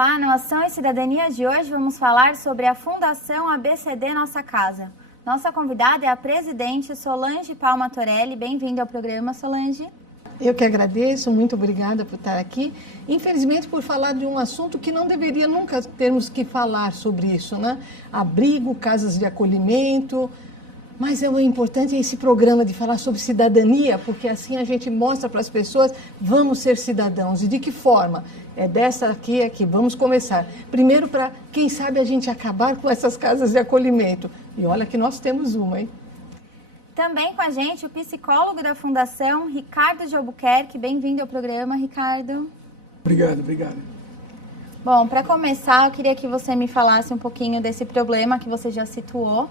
Olá, no Ação e Cidadania de hoje vamos falar sobre a Fundação ABCD Nossa Casa. Nossa convidada é a presidente Solange Palma Torelli. Bem-vinda ao programa, Solange. Eu que agradeço, muito obrigada por estar aqui. Infelizmente, por falar de um assunto que não deveria nunca termos que falar sobre isso, né? Abrigo, casas de acolhimento. Mas é importante esse programa de falar sobre cidadania, porque assim a gente mostra para as pessoas, vamos ser cidadãos. E de que forma? É dessa aqui, vamos começar. Primeiro, para, quem sabe, a gente acabar com essas casas de acolhimento. E olha que nós temos uma, hein? Também com a gente o psicólogo da Fundação, Ricardo de Albuquerque. Bem-vindo ao programa, Ricardo. Obrigado. Bom, para começar, eu queria que você me falasse um pouquinho desse problema que você já situou,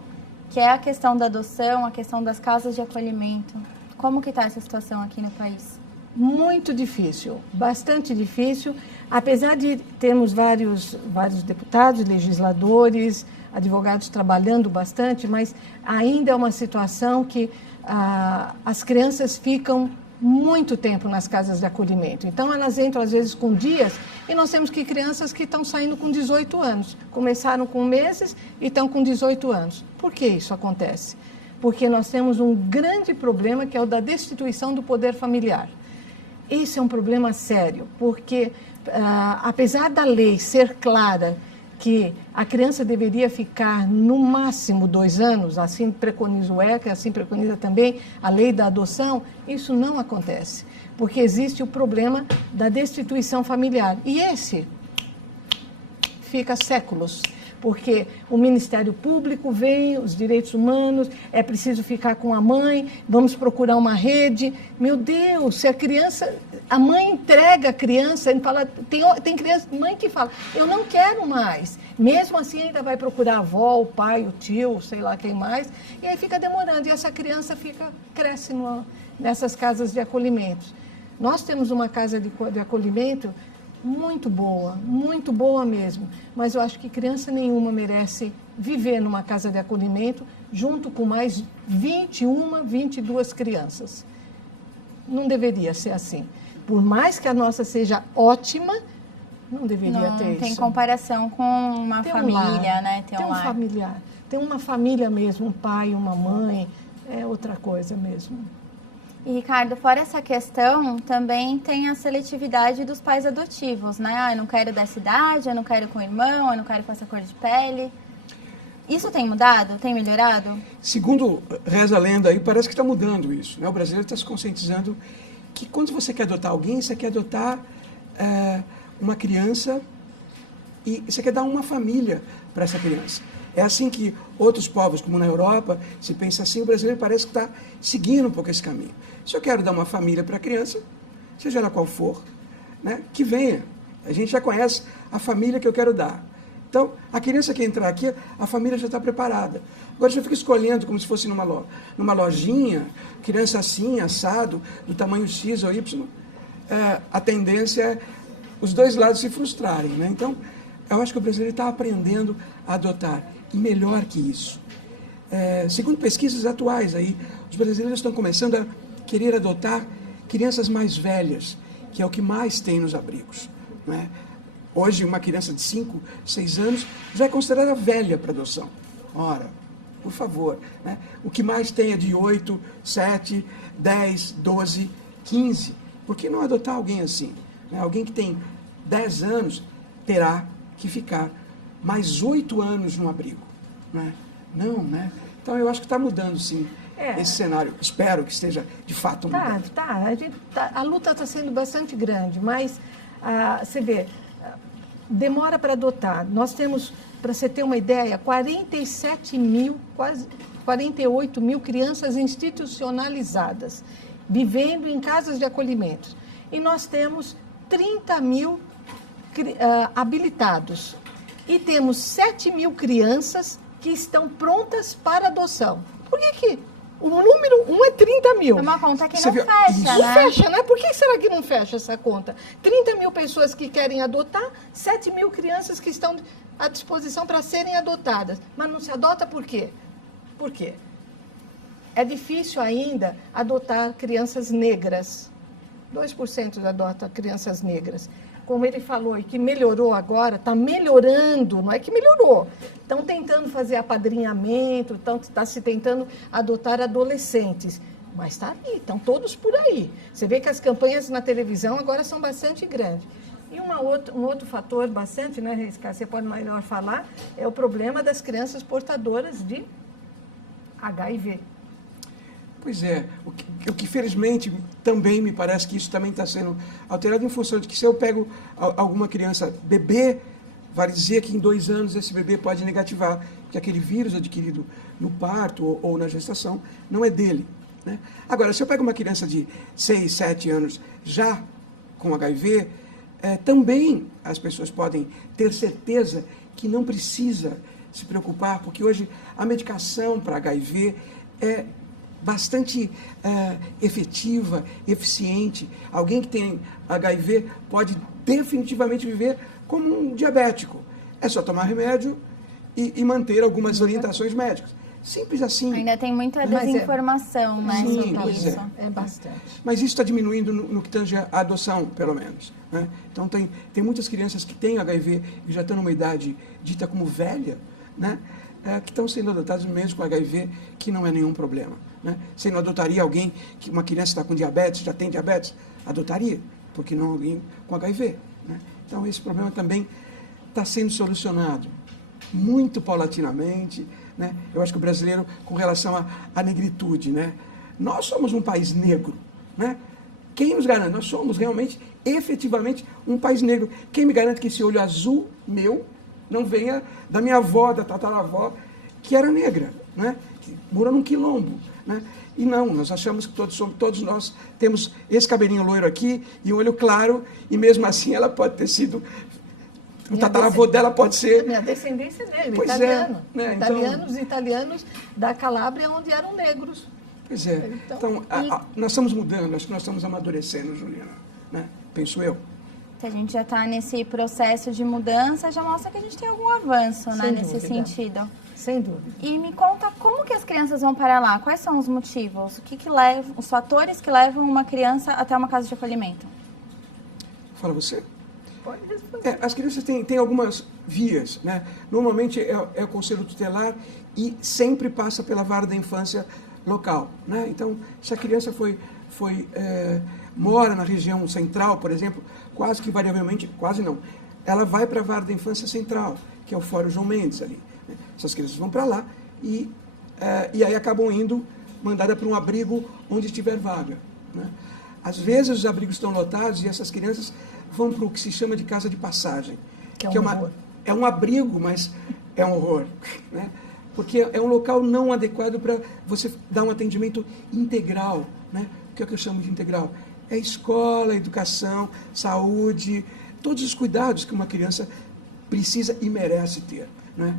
que é a questão da adoção, a questão das casas de acolhimento. Como que está essa situação aqui no país? Muito difícil, bastante difícil. Apesar de termos vários deputados, legisladores, advogados trabalhando bastante, mas ainda é uma situação que as crianças ficam muito tempo nas casas de acolhimento. Então, elas entram, às vezes, com dias, e nós temos crianças que estão saindo com 18 anos. Começaram com meses e estão com 18 anos. Por que isso acontece? Porque nós temos um grande problema, que é o da destituição do poder familiar. Esse é um problema sério, porque, apesar da lei ser clara que a criança deveria ficar no máximo 2 anos, assim preconiza o ECA, assim preconiza também a lei da adoção, isso não acontece, porque existe o problema da destituição familiar. E esse fica séculos, porque o Ministério Público vem, os direitos humanos, é preciso ficar com a mãe, vamos procurar uma rede. Meu Deus, se a mãe entrega a criança, ele fala, tem criança, mãe que fala, eu não quero mais. Mesmo assim, ainda vai procurar a avó, o pai, o tio, sei lá quem mais, e aí fica demorando, e essa criança cresce nessas casas de acolhimento. Nós temos uma casa de acolhimento muito boa mesmo, mas eu acho que criança nenhuma merece viver numa casa de acolhimento junto com mais 21, 22 crianças. Não deveria ser assim. Por mais que a nossa seja ótima, não deveria ter isso. Não tem comparação com uma família, né? Tem um familiar, tem uma família mesmo, um pai, uma mãe, é outra coisa mesmo. E, Ricardo, fora essa questão, também tem a seletividade dos pais adotivos, né? Eu não quero dessa idade, eu não quero com irmão, eu não quero com essa cor de pele. Isso tem mudado? Tem melhorado? Segundo reza a lenda aí, parece que está mudando isso, né? O brasileiro está se conscientizando que quando você quer adotar alguém, você quer adotar uma criança e você quer dar uma família para essa criança. É assim que outros povos, como na Europa, se pensa assim, o brasileiro parece que está seguindo um pouco esse caminho. Se eu quero dar uma família para a criança, seja ela qual for, né, que venha. A gente já conhece a família que eu quero dar. Então, a criança que entrar aqui, a família já está preparada. Agora, se eu fico escolhendo como se fosse numa lojinha, criança assim, assado, do tamanho X ou Y, a tendência é os dois lados se frustrarem, né? Então, eu acho que o brasileiro está aprendendo a adotar. E melhor que isso. Segundo pesquisas atuais, aí, os brasileiros estão começando a querer adotar crianças mais velhas, que é o que mais tem nos abrigos, né? Hoje, uma criança de 5, 6 anos já é considerada velha para adoção. Ora, por favor, né? O que mais tem é de 8, 7, 10, 12, 15. Por que não adotar alguém assim? Né? Alguém que tem 10 anos terá que ficar mais 8 anos no abrigo. Né? Não, né? Então, eu acho que está mudando, sim, esse cenário. Espero que esteja, de fato, mudando. A luta está sendo bastante grande, mas você vê, demora para adotar. Nós temos, para você ter uma ideia, 47 mil, quase 48 mil crianças institucionalizadas, vivendo em casas de acolhimento. E nós temos 30 mil habilitados. E temos 7 mil crianças que estão prontas para adoção. Por que o número 1 é 30 mil? É uma conta que não fecha, né? Não fecha, né? Por que será que não fecha essa conta? 30 mil pessoas que querem adotar, 7 mil crianças que estão à disposição para serem adotadas. Mas não se adota por quê? Por quê? É difícil ainda adotar crianças negras. 2% adota crianças negras. como ele falou, e que melhorou agora, está melhorando, não é que melhorou. Estão tentando fazer apadrinhamento, está se tentando adotar adolescentes. Mas está aí, estão todos por aí. Você vê que as campanhas na televisão agora são bastante grandes. E um outro fator bastante, né, Reisca, você pode melhor falar, é o problema das crianças portadoras de HIV. Pois é, o que felizmente também me parece que isso também está sendo alterado em função de que se eu pego alguma criança bebê, vai dizer que em 2 anos esse bebê pode negativar, que aquele vírus adquirido no parto ou na gestação não é dele. Né? Agora, se eu pego uma criança de 6, 7 anos já com HIV, também as pessoas podem ter certeza que não precisa se preocupar, porque hoje a medicação para HIV é bastante efetiva, eficiente. Alguém que tem HIV pode definitivamente viver como um diabético. É só tomar remédio e manter algumas orientações médicas. Simples assim. Ainda tem muita desinformação, né, Sim, sobre pois isso. É bastante. Mas isso está diminuindo no que tange a adoção, pelo menos. Né? Então, tem muitas crianças que têm HIV e já estão numa idade dita como velha, né? Que estão sendo adotadas mesmo com HIV, que não é nenhum problema. Né? Você não adotaria alguém, que uma criança está com diabetes, já tem diabetes? Adotaria, porque não alguém com HIV. Né? Então, esse problema também está sendo solucionado muito paulatinamente. Né? Eu acho que o brasileiro, com relação à negritude, né? Nós somos um país negro. Né? Quem nos garante? Nós somos realmente, efetivamente, um país negro. Quem me garante que esse olho azul meu não venha da minha avó, da tataravó, que era negra, né? Que morou num quilombo. Né? E não, nós achamos que todos nós temos esse cabelinho loiro aqui e um olho claro, e mesmo assim ela pode ter sido... O tataravô dela pode ser... Minha descendência é negra, pois italiano. Né? Italianos da Calábria, onde eram negros. Pois é. Então, nós estamos mudando, acho que nós estamos amadurecendo, Juliana. Né? Penso eu. Se a gente já está nesse processo de mudança, já mostra que a gente tem algum avanço, né, nesse sentido. Sem dúvida. E me conta como que as crianças vão para lá? Quais são os motivos? O que leva, os fatores que levam uma criança até uma casa de acolhimento? Fala você. Pode responder. As crianças têm algumas vias, né? Normalmente é o conselho tutelar e sempre passa pela vara da infância local, né? Então, se a criança mora na região central, por exemplo, quase que variavelmente, quase não, ela vai para a vara da infância central, que é o Fórum João Mendes ali. Né? Essas crianças vão para lá e aí acabam indo mandada para um abrigo onde tiver vaga. Né? Às vezes os abrigos estão lotados e essas crianças vão para o que se chama de casa de passagem. Que é um horror. É um abrigo, mas é um horror. Né? Porque é um local não adequado para você dar um atendimento integral. Né? O que é que eu chamo de integral? É escola, educação, saúde, todos os cuidados que uma criança precisa e merece ter. Né?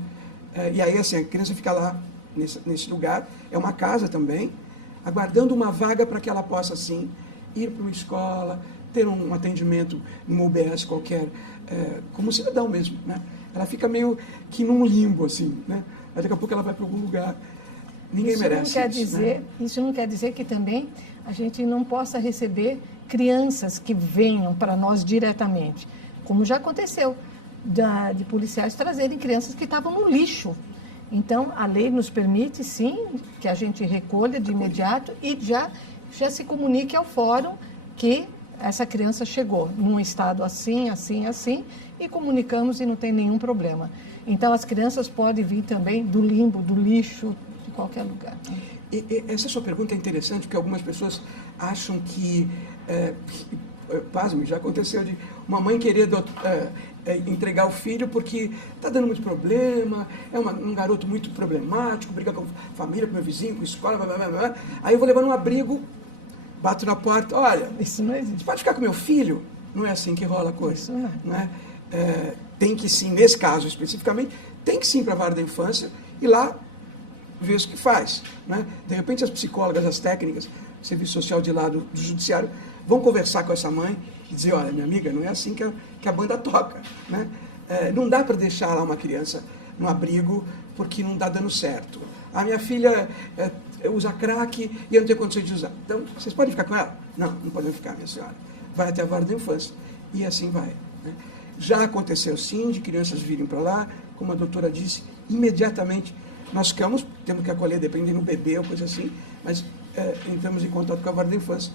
E aí, assim, a criança fica lá, nesse lugar, é uma casa também, aguardando uma vaga para que ela possa, assim, ir para uma escola, ter um atendimento numa UBS qualquer, como cidadão mesmo, né? Ela fica meio que num limbo, assim, né? Aí daqui a pouco ela vai para algum lugar. Ninguém merece isso. Né? Isso não quer dizer que também a gente não possa receber crianças que venham para nós diretamente, como já aconteceu, de policiais trazerem crianças que estavam no lixo. Então, a lei nos permite, sim, que a gente recolha de imediato e já se comunique ao fórum que essa criança chegou num estado assim, assim, assim, e comunicamos e não tem nenhum problema. Então, as crianças podem vir também do limbo, do lixo, de qualquer lugar. E essa sua pergunta é interessante, porque algumas pessoas acham que, pasme, já aconteceu de uma mãe querer entregar o filho porque está dando muito problema, um garoto muito problemático, briga com a família, com meu vizinho, com a escola, blá, blá, blá. Aí eu vou levar num abrigo, bato na porta, olha, isso não existe. Você pode ficar com meu filho? Não é assim que rola a coisa. Isso não. Não é? Tem que sim, nesse caso especificamente, tem que sim para a vara da infância e lá ver o que faz. Né? De repente as psicólogas, as técnicas, o serviço social de lá do judiciário, vão conversar com essa mãe e dizer, olha, minha amiga, não é assim que a banda toca. Né? Não dá para deixar lá uma criança no abrigo porque não está dando certo. A minha filha usa crack e eu não tenho condições de usar. Então, vocês podem ficar com ela? Não, não podem ficar, minha senhora. Vai até a vara da infância. E assim vai. né? Já aconteceu sim de crianças virem para lá, como a doutora disse, imediatamente nós temos que acolher, dependendo do bebê ou coisa assim, mas entramos em contato com a vara da infância.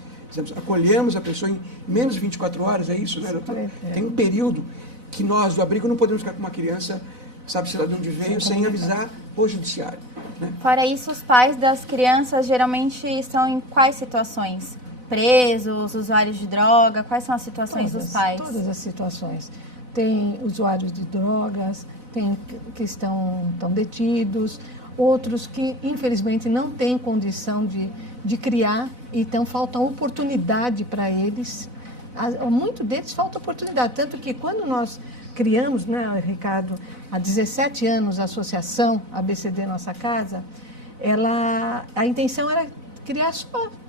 Acolhemos a pessoa em menos de 24 horas, é isso, né, doutora? Tem um período que nós, do abrigo, não podemos ficar com uma criança, sabe-se lá de onde veio, sem avisar o judiciário. Né? Fora isso, os pais das crianças geralmente estão em quais situações? Presos, usuários de droga? Quais são as situações dos pais? Todas as situações. Tem usuários de drogas, tem que estão detidos, outros que, infelizmente, não têm condição de criar, então falta oportunidade para eles. Muitos deles falta oportunidade, tanto que quando nós criamos, né, Ricardo, há 17 anos a associação ABCD Nossa Casa, a intenção era criar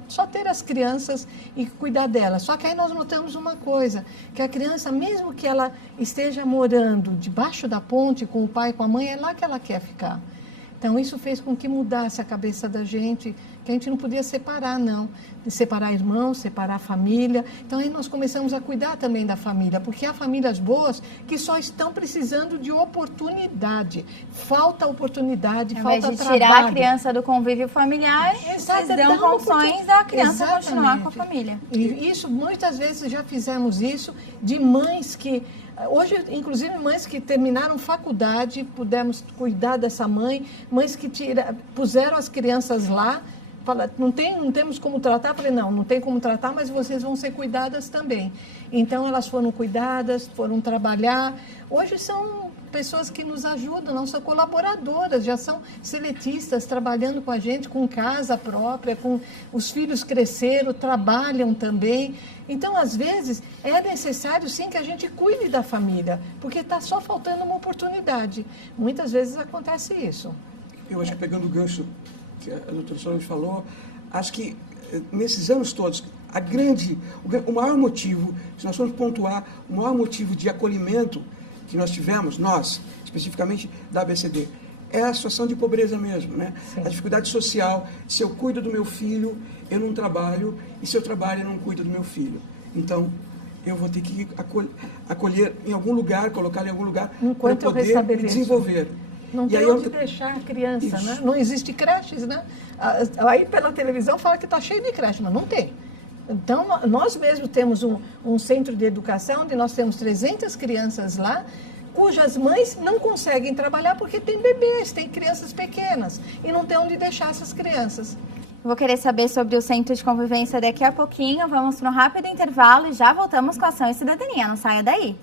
só ter as crianças e cuidar delas. Só que aí nós notamos uma coisa, que a criança, mesmo que ela esteja morando debaixo da ponte com o pai e com a mãe, é lá que ela quer ficar. Então, isso fez com que mudasse a cabeça da gente, que a gente não podia separar, não. Separar irmãos, separar a família. Então, aí nós começamos a cuidar também da família, porque há famílias boas que só estão precisando de oportunidade. Falta oportunidade, falta trabalho. Em vez de tirar a criança do convívio familiar, vocês dão condições da criança continuar com a família. E isso, muitas vezes, já fizemos isso de mães que... Hoje, inclusive, mães que terminaram faculdade, pudemos cuidar dessa mãe, mães que puseram as crianças lá, falaram, não temos como tratar, falei, não tem como tratar, mas vocês vão ser cuidadas também. Então, elas foram cuidadas, foram trabalhar. Hoje são pessoas que nos ajudam, não são colaboradoras, já são seletistas, trabalhando com a gente, com casa própria, com os filhos cresceram, trabalham também. Então, às vezes, é necessário, sim, que a gente cuide da família, porque está só faltando uma oportunidade. Muitas vezes acontece isso. Eu acho que, pegando o gancho que a doutora Solange falou, acho que nesses anos todos, o maior motivo, se nós formos pontuar, o maior motivo de acolhimento que nós tivemos, nós, especificamente da ABCD, é a situação de pobreza mesmo, né? A dificuldade social. Se eu cuido do meu filho, eu não trabalho, e se eu trabalho, eu não cuido do meu filho. Então, eu vou ter que acolher em algum lugar, colocá-lo em algum lugar, para poder me desenvolver. Não tem onde deixar a criança, né? Não existe creches, né? Aí pela televisão fala que está cheio de creche, mas não tem. Então, nós mesmos temos um centro de educação, onde nós temos 300 crianças lá, cujas mães não conseguem trabalhar porque tem bebês, tem crianças pequenas, e não tem onde deixar essas crianças. Vou querer saber sobre o Centro de Convivência daqui a pouquinho. Vamos para um rápido intervalo e já voltamos com Ação e Cidadania. Não saia daí.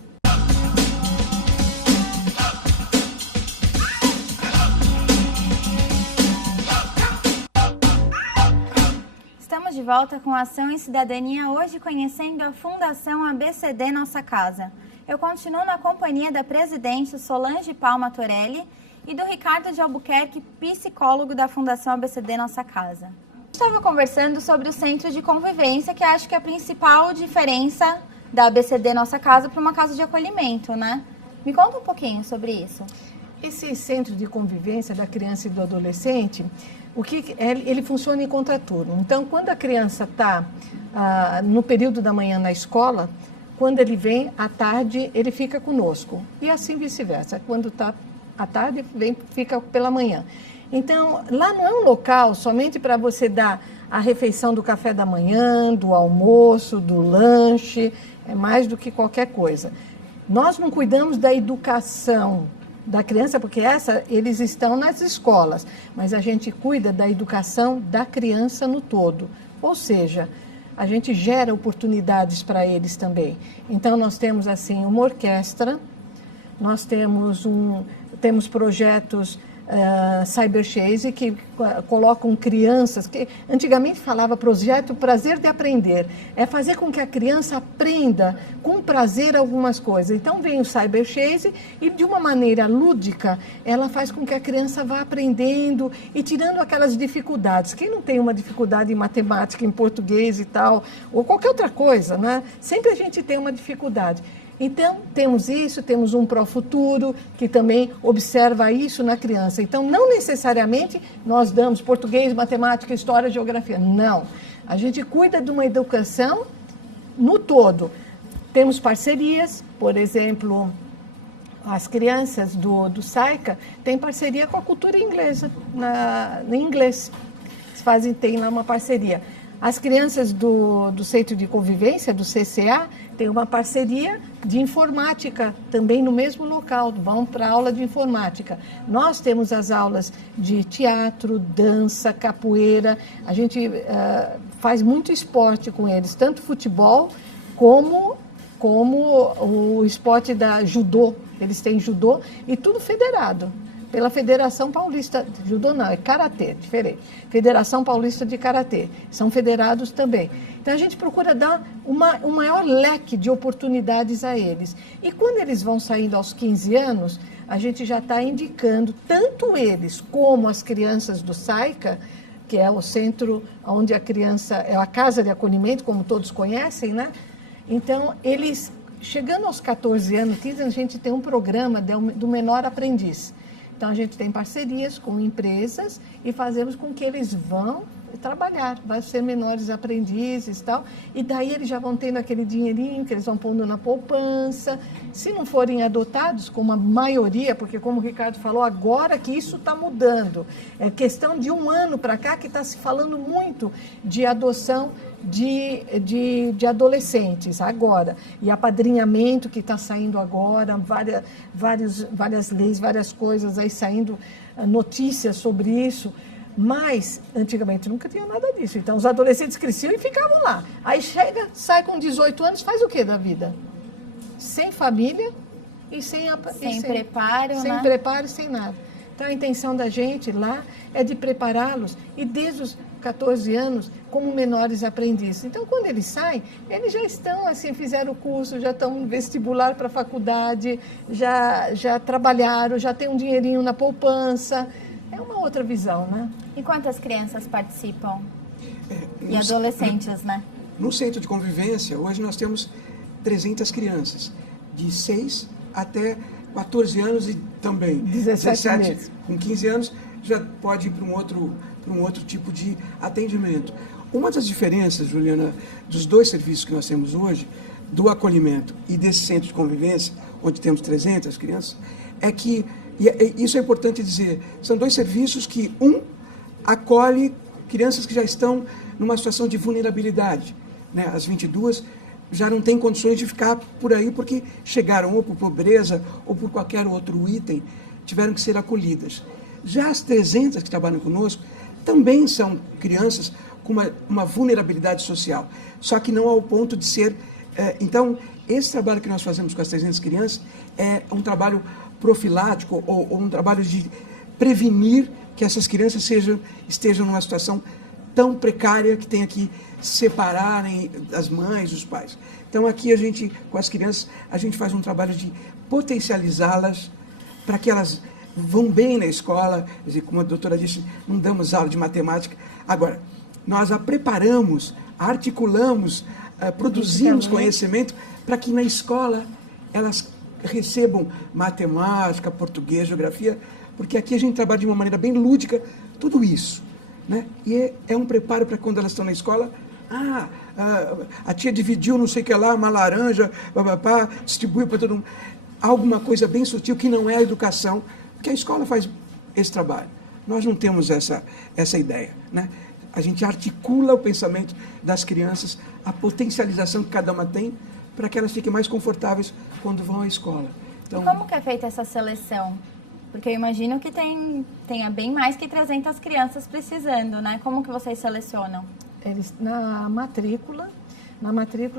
Estamos de volta com Ação e Cidadania, hoje conhecendo a Fundação ABCD Nossa Casa. Eu continuo na companhia da presidente Solange Palma Torelli e do Ricardo de Albuquerque, psicólogo da Fundação ABCD Nossa Casa. Estava conversando sobre o Centro de Convivência, que acho que é a principal diferença da ABCD Nossa Casa para uma casa de acolhimento, né? Me conta um pouquinho sobre isso. Esse Centro de Convivência da criança e do adolescente, ele funciona em contraturno. Então, quando a criança está no período da manhã na escola, quando ele vem à tarde, ele fica conosco. E assim vice-versa. Quando está à tarde, fica pela manhã. Então, lá não é um local somente para você dar a refeição do café da manhã, do almoço, do lanche, é mais do que qualquer coisa. Nós não cuidamos da educação da criança, porque eles estão nas escolas, mas a gente cuida da educação da criança no todo. Ou seja, a gente gera oportunidades para eles também. Então, nós temos, assim, uma orquestra, nós temos projetos Cyberchase, que colocam crianças, que antigamente falava projeto Prazer de Aprender, é fazer com que a criança aprenda com prazer algumas coisas. Então vem o Cyberchase e de uma maneira lúdica, ela faz com que a criança vá aprendendo e tirando aquelas dificuldades. Quem não tem uma dificuldade em matemática, em português e tal, ou qualquer outra coisa, né? Sempre a gente tem uma dificuldade. Então, temos isso, temos um Profuturo, que também observa isso na criança. Então, não necessariamente nós damos português, matemática, história, geografia. Não. A gente cuida de uma educação no todo. Temos parcerias, Por exemplo, as crianças do SAICA têm parceria com a cultura inglesa, em inglês. Tem lá uma parceria. As crianças do Centro de Convivência, do CCA, têm uma parceria de informática, também no mesmo local, vão para a aula de informática. Nós temos as aulas de teatro, dança, capoeira, a gente faz muito esporte com eles, tanto futebol como o esporte da judô. Eles têm judô e tudo federado pela Federação Paulista, judô não, é karatê, diferente, Federação Paulista de Karatê, são federados também. Então a gente procura dar um maior leque de oportunidades a eles. E quando eles vão saindo aos 15 anos, a gente já está indicando, tanto eles como as crianças do SAICA, que é o centro onde a criança, é a casa de acolhimento, como todos conhecem, né? Então, eles, chegando aos 14 anos, 15 anos, a gente tem um programa do menor aprendiz. Então, a gente tem parcerias com empresas e fazemos com que eles vão trabalhar, vai ser menores aprendizes e tal, e daí eles já vão tendo aquele dinheirinho que eles vão pondo na poupança. Se não forem adotados, como a maioria, porque como o Ricardo falou, agora que isso está mudando, é questão de um ano para cá que está se falando muito de adoção de adolescentes agora, e apadrinhamento que está saindo agora, várias leis, várias coisas aí saindo, notícias sobre isso. Mas, antigamente, nunca tinha nada disso. Então, os adolescentes cresciam e ficavam lá. Aí sai com 18 anos, faz o quê da vida? Sem família e sem preparo, sem né? preparo e sem nada. Então, a intenção da gente lá é de prepará-los e desde os 14 anos como menores aprendizes. Então, quando eles saem, eles já estão, assim, fizeram o curso, já estão no vestibular para a faculdade, já trabalharam, já tem um dinheirinho na poupança. É uma outra visão, né? E quantas crianças participam? E adolescentes, né? No Centro de Convivência, hoje nós temos 300 crianças, de 6 até 14 anos e também 17 com 15 anos já pode ir para um outro tipo de atendimento. Uma das diferenças, Juliana, dos dois serviços que nós temos hoje, do acolhimento e desse Centro de Convivência, onde temos 300 crianças, é que, isso é importante dizer, são dois serviços que acolhe crianças que já estão numa situação de vulnerabilidade, né? As 22 já não têm condições de ficar por aí porque chegaram ou por pobreza ou por qualquer outro item, tiveram que ser acolhidas. Já as 300 que trabalham conosco também são crianças com uma vulnerabilidade social, só que não ao ponto de ser... Então, esse trabalho que nós fazemos com as 300 crianças é um trabalho profilático ou um trabalho de prevenir que essas crianças estejam numa situação tão precária que tenha que separarem as mães, os pais. Então, aqui a gente, com as crianças, a gente faz um trabalho de potencializá-las para que elas vão bem na escola. Como a doutora disse, não damos aula de matemática. Agora, nós a preparamos, a articulamos, produzimos conhecimento para que na escola elas recebam matemática, português, geografia, porque aqui a gente trabalha de uma maneira bem lúdica tudo isso, né? E é um preparo para quando elas estão na escola. A tia dividiu não sei o que lá, uma laranja, distribuiu para todo mundo. Alguma coisa bem sutil que não é a educação, porque a escola faz esse trabalho. Nós não temos essa ideia, né? A gente articula o pensamento das crianças, a potencialização que cada uma tem, para que elas fiquem mais confortáveis quando vão à escola. Então, e como que é feita essa seleção? Porque eu imagino que tenha bem mais que 300 crianças precisando, né? Como que vocês selecionam? Na matrícula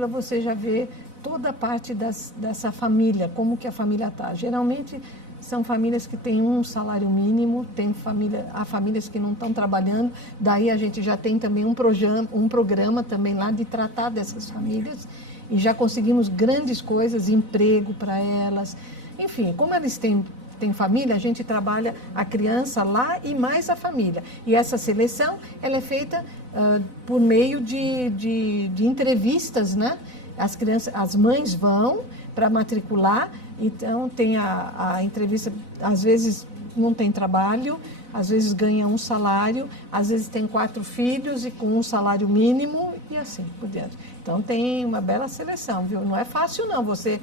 você já vê toda a parte dessa família, como que a família está. Geralmente são famílias que têm um salário mínimo, há famílias que não estão trabalhando, daí a gente já tem também um programa também lá de tratar dessas famílias e já conseguimos grandes coisas, emprego para elas. Enfim, como eles têm família, a gente trabalha a criança lá e mais a família. E essa seleção, ela é feita por meio de entrevistas, né? As mães vão para matricular, então tem a entrevista, às vezes não tem trabalho, às vezes ganha um salário, às vezes tem 4 filhos e com um salário mínimo e assim por diante. Então tem uma bela seleção, viu? Não é fácil não você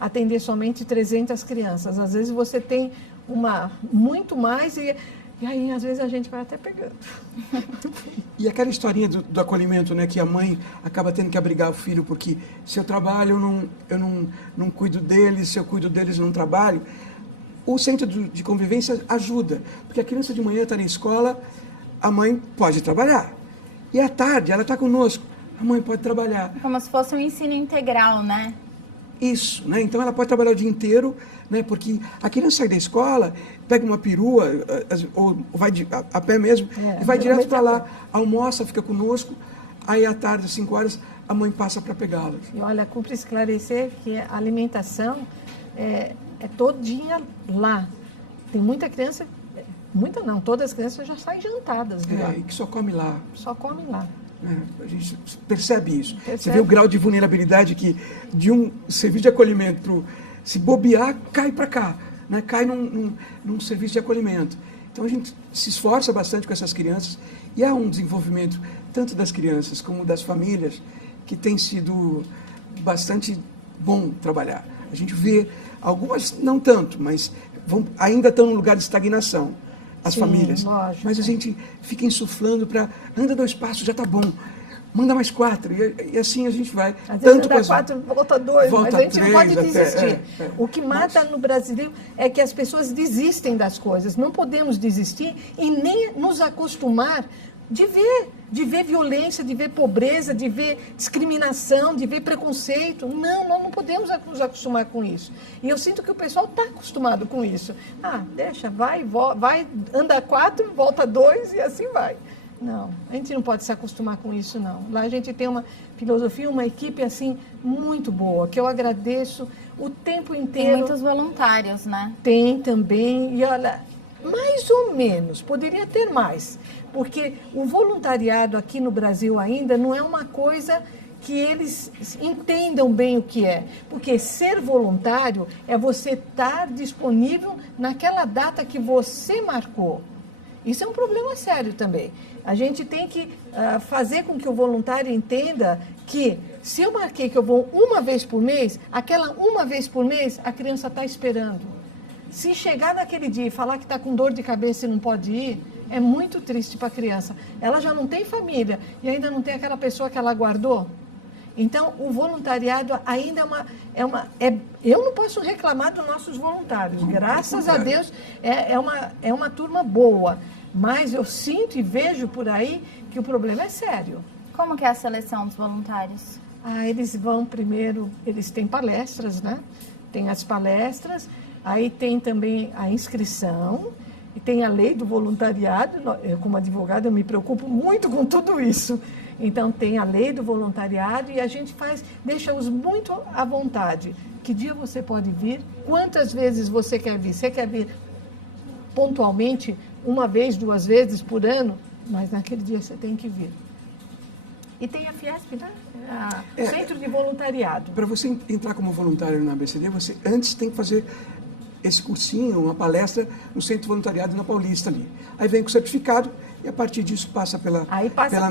atender somente 300 crianças. Às vezes você tem muito mais e aí às vezes a gente vai até pegando. E aquela historinha do acolhimento, né, que a mãe acaba tendo que abrigar o filho porque se eu trabalho eu não cuido deles, se eu cuido deles eu não trabalho. O centro de convivência ajuda, porque a criança de manhã está na escola, a mãe pode trabalhar. E à tarde ela está conosco, a mãe pode trabalhar. Como se fosse um ensino integral, né? Isso, né? Então ela pode trabalhar o dia inteiro, né? Porque a criança sai da escola, pega uma perua, ou vai a pé mesmo, e vai direto para lá, almoça, fica conosco, aí à tarde, às 5 horas, a mãe passa para pegá-los. E olha, cumpre esclarecer que a alimentação é todinha lá. Tem muita criança, todas as crianças já saem jantadas de lá. E que só come lá. Só come lá. A gente percebe isso. Você vê o grau de vulnerabilidade que de um serviço de acolhimento, se bobear, cai para cá, né? Cai num serviço de acolhimento. Então a gente se esforça bastante com essas crianças e há um desenvolvimento tanto das crianças como das famílias que tem sido bastante bom trabalhar. A gente vê algumas, não tanto, mas ainda estão num lugar de estagnação. As famílias, lógico. Mas a gente fica insuflando para anda 2 passos, já está bom, manda mais 4, e assim a gente vai. Às vezes anda 4, volta 2, mas a gente não pode desistir. O que mata no brasileiro é que as pessoas desistem das coisas, não podemos desistir e nem nos acostumar de ver violência, de ver pobreza, de ver discriminação, de ver preconceito. Não, nós não podemos nos acostumar com isso. E eu sinto que o pessoal está acostumado com isso. Deixa, vai, anda 4, volta 2 e assim vai. Não, a gente não pode se acostumar com isso, não. Lá a gente tem uma filosofia, uma equipe assim muito boa, que eu agradeço o tempo inteiro. Tem muitos voluntários, né? Tem também, e olha, mais ou menos, poderia ter mais. Porque o voluntariado aqui no Brasil ainda não é uma coisa que eles entendam bem o que é. Porque ser voluntário é você estar disponível naquela data que você marcou. Isso é um problema sério também. A gente tem que fazer com que o voluntário entenda que se eu marquei que eu vou uma vez por mês, aquela uma vez por mês a criança está esperando. Se chegar naquele dia e falar que está com dor de cabeça e não pode ir, é muito triste para a criança. Ela já não tem família e ainda não tem aquela pessoa que ela guardou. Então, o voluntariado ainda eu não posso reclamar dos nossos voluntários. Graças a Deus, é uma turma boa. Mas eu sinto e vejo por aí que o problema é sério. Como que é a seleção dos voluntários? Eles vão primeiro, eles têm palestras, né? Tem as palestras, aí tem também a inscrição, e tem a lei do voluntariado. Eu, como advogada, eu me preocupo muito com tudo isso. Então, tem a lei do voluntariado e a gente deixa-os muito à vontade. Que dia você pode vir? Quantas vezes você quer vir? Você quer vir pontualmente, 1 vez, 2 vezes por ano? Mas naquele dia você tem que vir. E tem a Fiesp, né? Centro de Voluntariado. Para você entrar como voluntário na ABCD, você antes tem que fazer esse cursinho, uma palestra no Centro de Voluntariado na Paulista ali. Aí vem com o certificado e a partir disso passa pela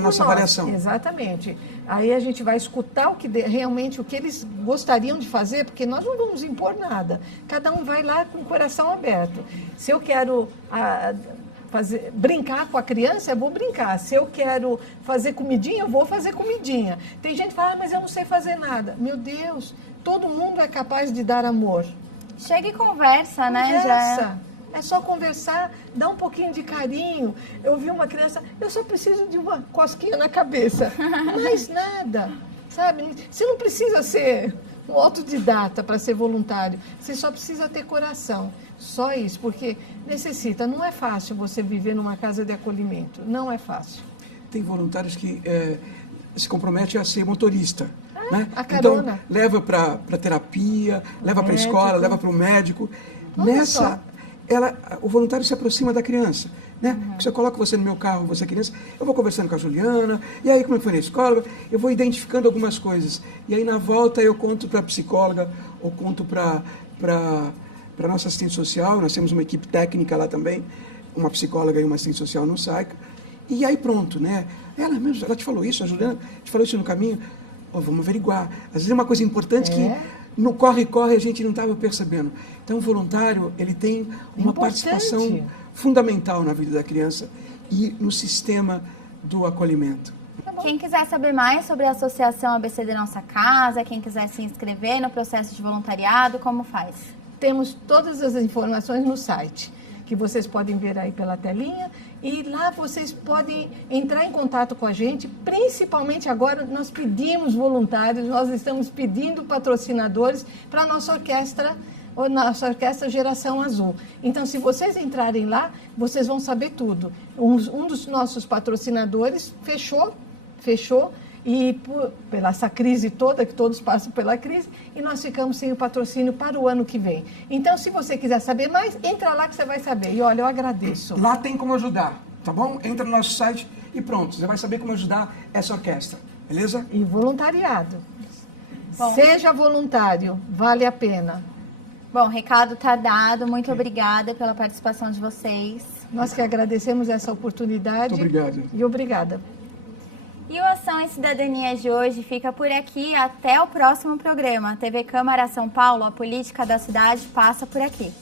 nossa avaliação. Exatamente. Aí a gente vai escutar realmente o que eles gostariam de fazer, porque nós não vamos impor nada. Cada um vai lá com o coração aberto. Se eu quero brincar com a criança, eu vou brincar. Se eu quero fazer comidinha, eu vou fazer comidinha. Tem gente que fala, mas eu não sei fazer nada. Meu Deus, todo mundo é capaz de dar amor. Chega e conversa, né? Conversa. É só conversar, dar um pouquinho de carinho. Eu vi uma criança, eu só preciso de uma cosquinha na cabeça. Mais nada, sabe? Você não precisa ser um autodidata para ser voluntário. Você só precisa ter coração. Só isso, porque necessita. Não é fácil você viver numa casa de acolhimento. Não é fácil. Tem voluntários que se comprometem a ser motorista. Né? A carona. Então, leva para terapia, leva para a escola, leva para o médico. O voluntário se aproxima da criança. Né? Se eu coloco você no meu carro, você criança, eu vou conversando com a Juliana, e aí como foi na escola, eu vou identificando algumas coisas. E aí na volta eu conto para a psicóloga, ou conto para a nossa assistente social, nós temos uma equipe técnica lá também, uma psicóloga e uma assistente social no SAICA, e aí pronto, né? Ela te falou isso, ajudando, te falou isso no caminho, vamos averiguar. Às vezes é uma coisa importante que no corre-corre a gente não estava percebendo. Então o voluntário, ele tem uma participação fundamental na vida da criança e no sistema do acolhimento. Quem quiser saber mais sobre a Associação ABCD Nossa Casa, quem quiser se inscrever no processo de voluntariado, como faz? Temos todas as informações no site, que vocês podem ver aí pela telinha, e lá vocês podem entrar em contato com a gente, principalmente agora nós pedimos voluntários, nós estamos pedindo patrocinadores para a nossa orquestra Geração Azul. Então, se vocês entrarem lá, vocês vão saber tudo. Um dos nossos patrocinadores fechou, e pela essa crise toda, que todos passam pela crise, e nós ficamos sem o patrocínio para o ano que vem. Então, se você quiser saber mais, entra lá que você vai saber. E olha, eu agradeço. Lá tem como ajudar, tá bom? Entra no nosso site e pronto, você vai saber como ajudar essa orquestra, beleza? E voluntariado. Bom. Seja voluntário, vale a pena. Bom, o recado está dado. Muito obrigada pela participação de vocês. Nós que agradecemos essa oportunidade. Muito obrigado. E obrigada. E o Ação e Cidadania de hoje fica por aqui. Até o próximo programa. TV Câmara São Paulo, a política da cidade passa por aqui.